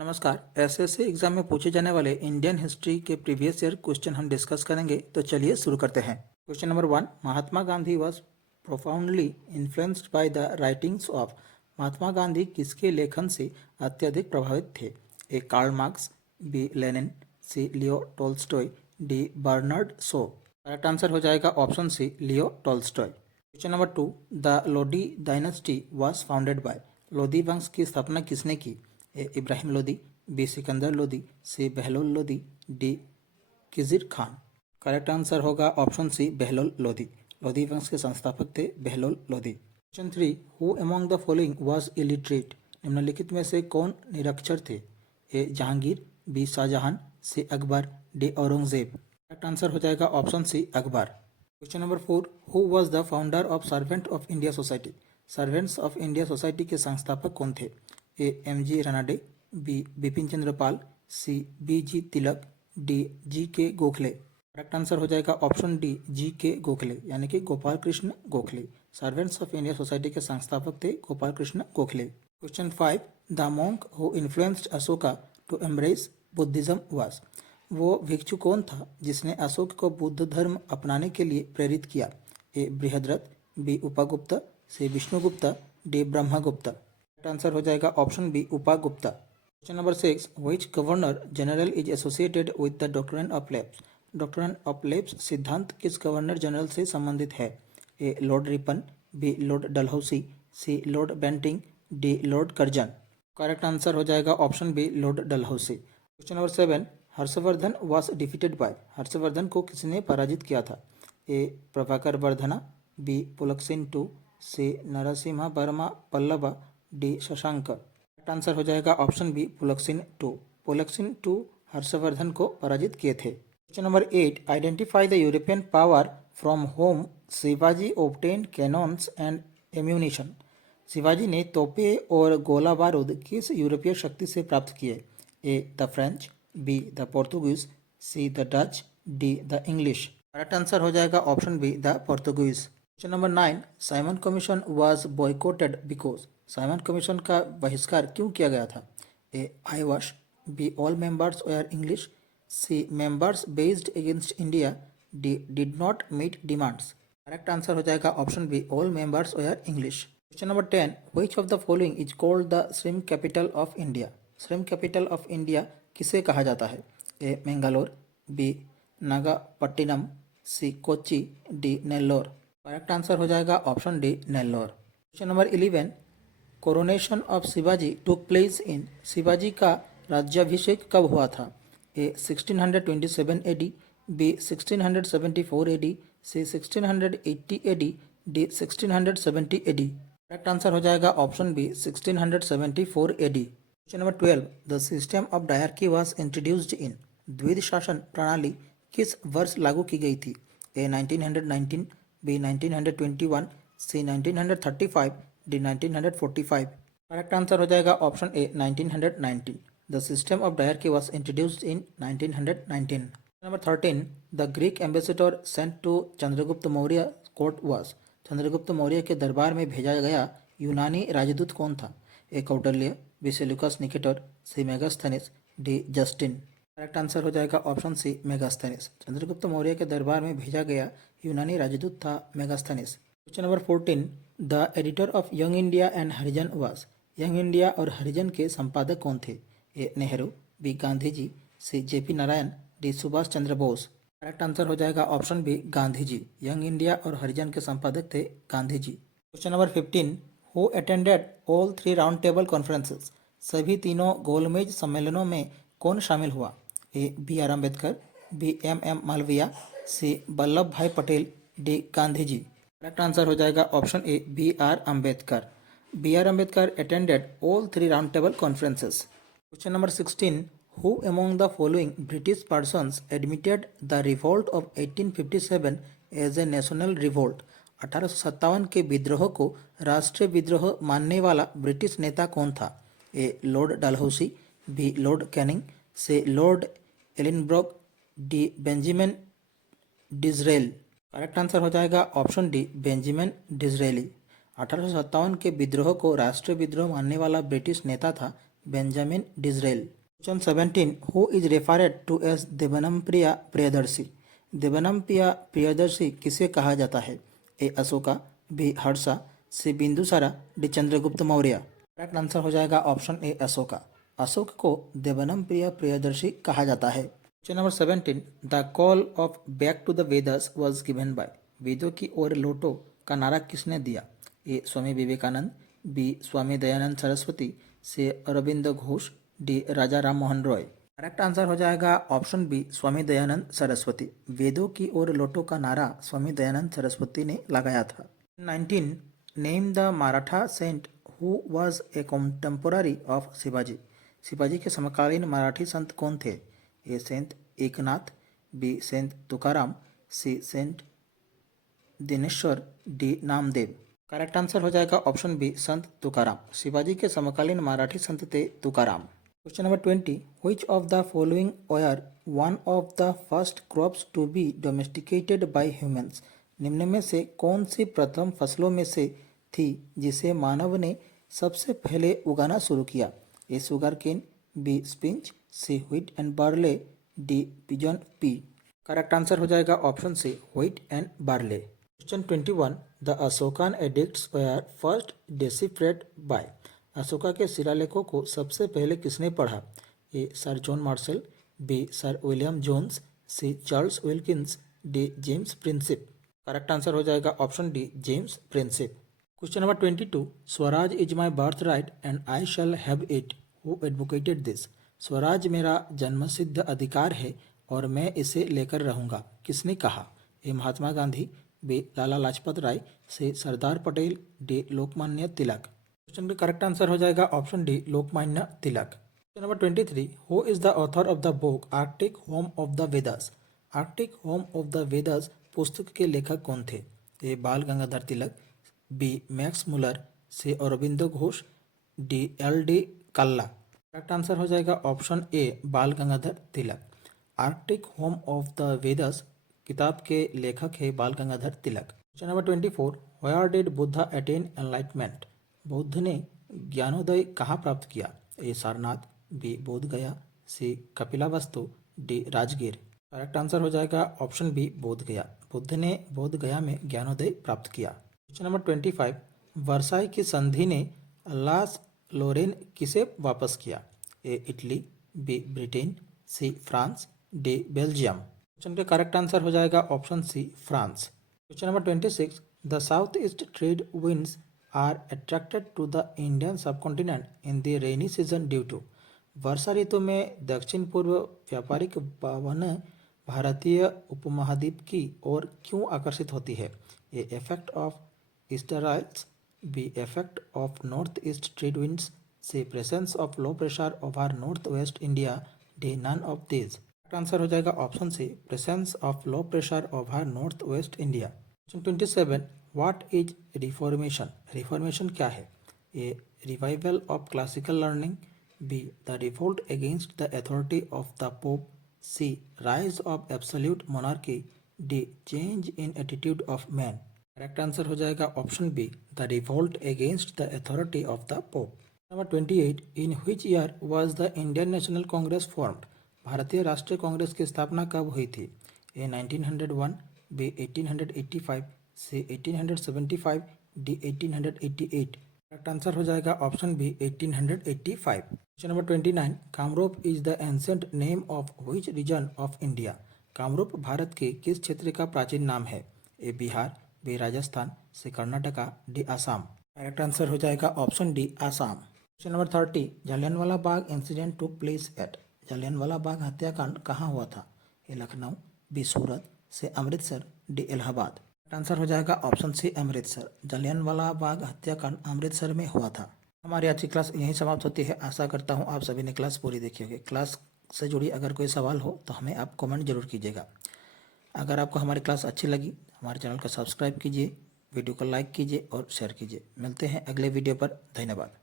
नमस्कार। SSC exam में पूछे जाने वाले इंडियन हिस्ट्री के प्रीवियस ईयर क्वेश्चन हम डिस्कस करेंगे। तो चलिए शुरू करते हैं। Question number 1, Mahatma Gandhi was profoundly influenced by the writings of. महात्मा गांधी किसके लेखन से अत्यधिक प्रभावित थे? A Karl Marx, B Lenin, C Leo Tolstoy, D Bernard Shaw. Correct answer हो जाएगा option C Leo Tolstoy. Question number 2, the Lodi dynasty was founded by. Lodi वंश की स्थापना किसने की? A Ibrahim Lodi, B Sikandar Lodi, C Bahlol Lodi, D Khizr Khan. Correct answer होगा ऑप्शन सी बहलोल लोदी। लोदी वंश के संस्थापक थे Bahlol Lodi. Question 3, who among the following was illiterate. निम्नलिखित में से कौन निरक्षर थे? A Jahangir, B Shah Jahan, C Akbar, D Aurangzeb. Correct answer हो जाएगा option C Akbar. Question number 4, who was the founder of servant of India society. Servants of India society के संस्थापक कौन थे? A M G Ranade, B Bipin Chandra Pal, C B G Tilak, D G K Gokhale. Correct answer हो जाएगा option D G K Gokhale, यानी कि Gopal Krishna Gokhale. Servants of India society के संस्थापक थे Gopal Krishna Gokhale. Question 5, the monk who influenced Ashoka to embrace Buddhism was. वो भिक्षु कौन था जिसने अशोक को बुद्ध धर्म अपनाने के लिए प्रेरित किया? A Brihadratha, B Upagupta, C Vishnugupta, D Brahmagupta. Correct answer हो जाएगा option B Upagupta. Question number 6, which governor general is associated with the doctrine of lapse. Doctrine of lapse सिद्धांत किस गवर्नर जनरल से संबंधित है? A Lord Ripon, B Lord Dalhousie, C Lord Bentinck, D Lord Curzon. Correct answer हो जाएगा option B Lord Dalhousie. Question number 7, Harshavardhana was defeated by. Harshvardhan को किसने पराजित किया था? A Prabhakara Vardhana, B Pulakeshin two, C Narasimha Varma Pallava, D Shashanka. Correct answer हो जाएगा option B Pulakeshin two. Pulakeshin two Harshavardhana को पराजित किए थे। Question number 8, identify the European power from whom Shivaji obtain cannons and ammunition. Shivaji ने तोपे और गोला बारूद किस यूरोपीय शक्ति से प्राप्त किए? A the French, B the Portuguese, C the Dutch, D the English. Correct answer हो जाएगा option B the Portuguese. Question number 9, Simon commission was boycotted because. Simon commission का बहिष्कार क्यों किया गया था? A eyewash, B all members were English, C members based against India, D did not meet demands. Correct answer हो जाएगा option B all members were English. Question number 10, which of the following is called the shrimp capital of India. Shrimp capital of India किसे कहा जाता है? A Mangalore, B Nagapattinam, C Kochi, D Nellore. Correct answer हो जाएगा option D Nellore. Question number 11, coronation of Shivaji took place in. Shivaji का राज्याभिषेक कब हुआ था? A 1627 AD, B 1674 AD, C 1680 AD, D 1670 AD. Correct answer हो जाएगा option B 1674 AD. Question number 12, the system of dyarchy was introduced in. द्विज शासन प्रणाली किस वर्ष लागू की गई थी? A 1919, B 1921, C 1935, D 1945। Correct answer हो जाएगा option A 1919। The system of dyarchy was introduced in 1919। Number 13, the Greek ambassador sent to Chandragupta Maurya court was. Chandragupta Maurya के दरबार में भेजा गया यूनानी राजदूत कौन था? A Kautilya, B Seleucus Nicator, C Megasthenes, D Justin. Correct answer हो जाएगा ऑप्शन सी मेगास्थनीस। चंद्रगुप्त मौर्य के दरबार में भेजा गया यूनानी राजदूत था Megasthenes. Question number 14, the editor of young India and Harijan was. Young India और हरिजन के संपादक कौन थे? ए Nehru, B Gandhi ji, C JP Narayan, D Subhash Chandra Bose. Correct answer हो जाएगा option B Gandhi ji. Young India और हरिजन के संपादक थे Gandhi ji. Question number 15, who attended all 3 round table conferences. सभी तीनों गोलमेज सम्मेलनों में कौन शामिल हुआ? A B R Ambedkar, B M Malviya, C Vallabh Bhai Patel, D Gandhi ji. Correct answer हो जाएगा option A B R Ambedkar. B R Ambedkar attended all 3 round table conferences. Question number 16, who among the following British persons admitted the revolt of 1857 as a national revolt. 1857 के विद्रोह को राष्ट्रीय विद्रोह मानने वाला British नेता कौन था? A Lord Dalhousie, B Lord Canning, C Lord Ellenborough, D Benjamin Disraeli. Correct answer हो जाएगा ऑप्शन डी बेंजामिन डिजरेली। 1857 के विद्रोह को राष्ट्रीय विद्रोह मानने वाला ब्रिटिश नेता था Benjamin Disraeli. Question 17, who is referred to as Devanampriya Priyadarshi? Devanampriya Priyadarshi किसे कहा जाता है? A Ashoka, B Harsha, C Bindusara, D Chandragupta Maurya. Correct answer हो जाएगा ऑप्शन ए अशोका। अशोक को देवनमप्रिया प्रियदर्शी कहा जाता है। Question number 17, the call of back to the Vedas was given by? वेदों की ओर लौटो का नारा किसने दिया? A Swami Vivekananda, B Swami Dayanand Saraswati, C Aurobindo Ghosh, D Raja Ram Mohan Roy. Correct answer हो जाएगा ऑप्शन बी स्वामी दयानंद सरस्वती। वेदों की ओर लौटो का नारा स्वामी दयानंद सरस्वती ने लगाया था। 19, name the Maratha saint who was a contemporary of Shivaji? Shivaji के समकालीन मराठी संत कौन थे? A saint Eknath, B saint Tukaram, C saint Dnyaneshwar, D Namdev. Correct answer हो जाएगा ऑप्शन बी संत तुकाराम। शिवाजी के समकालीन मराठी संत थे Tukaram. Question number 20, which of the following were one of the first crops to be domesticated by humans? निम्न में से कौन सी प्रथम फसलों में से थी जिसे मानव ने सबसे पहले उगाना शुरू किया? A sugar cane, B spinach, C wheat and barley, D pigeon pea. Correct answer हो जाएगा option C wheat and barley. Question 21, the Ashokan edicts were first deciphered by? Ashoka के शिलालेखों को सबसे पहले किसने पढ़ा? A sir John Marshall, B sir William Jones, C Charles Wilkins, D James Prinsep. Correct answer हो जाएगा option D James Prinsep. Question number 22, Swaraj is my birth right and I shall have it, who advocated this? Swaraj मेरा जन्मसिद्ध अधिकार है और मैं इसे लेकर रहूंगा, किसने कहा? A Mahatma Gandhi, B Lala Lajpat Rai, C Sardar Patel, D Lokmanya Tilak. Question का करेक्ट आंसर हो जाएगा option D Lokmanya Tilak. Question number 23, who is the author of the book Arctic home of the Vedas? Arctic home of the Vedas पुस्तक के लेखक कौन थे? A Bal Gangadhar Tilak, B Max Muller, C Aurobindo Ghosh, D L D Kalla. Correct answer हो जाएगा option A Bal Gangadhar Tilak. Arctic home of the Vedas किताब के लेखक है Bal Gangadhar Tilak. Question number 24, where did Buddha attain enlightenment? Buddha ने ज्ञानोदय कहाँ प्राप्त किया? ए सारनाथ, बी बोध गया, सी कपिलावस्तु, डी राजगीर। करेक्ट आंसर हो जाएगा ऑप्शन बी बोध गया। बुद्ध ने बोध गया में ज्ञानोदय प्राप्त किया। क्वेश्चन नंबर 25, वर्साई की संधि ने लास लोरेन किसे वापस किया? A Italy, B Britain, C France, D Belgium. Question का करेक्ट आंसर हो जाएगा option C France. Question number 26, the south east trade winds are attracted to the Indian subcontinent in the rainy season due to? वर्षा ऋतु में दक्षिण पूर्व व्यापारिक पवन भारतीय उपमहाद्वीप की ओर क्यों आकर्षित होती है? A effect of easterlies, B effect of north east trade winds, C presence of low pressure over north west India, D none of this. Answer हो जाएगा option C presence of low pressure over north west India. Question 27, what is reformation? Reformation क्या है? A revival of classical learning, B the revolt against the authority of the pope, C rise of absolute monarchy, D change in attitude of man. Correct answer हो जाएगा option B the revolt against the authority of the pope. Number 28, in which year was the Indian National Congress formed? भारतीय राष्ट्रीय कांग्रेस की स्थापना कब हुई थी? A 1901, B 1885, C 1875, D 1888। Correct answer हो जाएगा option B 1885। Question number 29, Kamrup is the ancient name of which region of India? Kamrup Bharat के किस क्षेत्र का प्राचीन नाम है? A Bihar, B Rajasthan, C Karnataka, D Assam. Correct answer हो जाएगा option D Assam. Question number 30, Jallianwala Bagh incident took place at? Jallianwala Bagh हत्याकांड कहाँ हुआ था? ए लखनऊ, बी सूरत, से अमृतसर, डी इलाहाबाद। आंसर हो जाएगा ऑप्शन सी अमृतसर। जलियांवाला बाग हत्याकांड अमृतसर में हुआ था। हमारी आज की क्लास यहीं समाप्त होती है। आशा करता हूँ आप सभी ने क्लास पूरी देखी होगी। क्लास से जुड़ी अगर कोई सवाल हो तो हमें आप कमेंट जरूर कीजिएगा। अगर आपको हमारी क्लास अच्छी लगी हमारे चैनल को सब्सक्राइब कीजिए, वीडियो को लाइक कीजिए और शेयर कीजिए। मिलते हैं अगले वीडियो पर। धन्यवाद।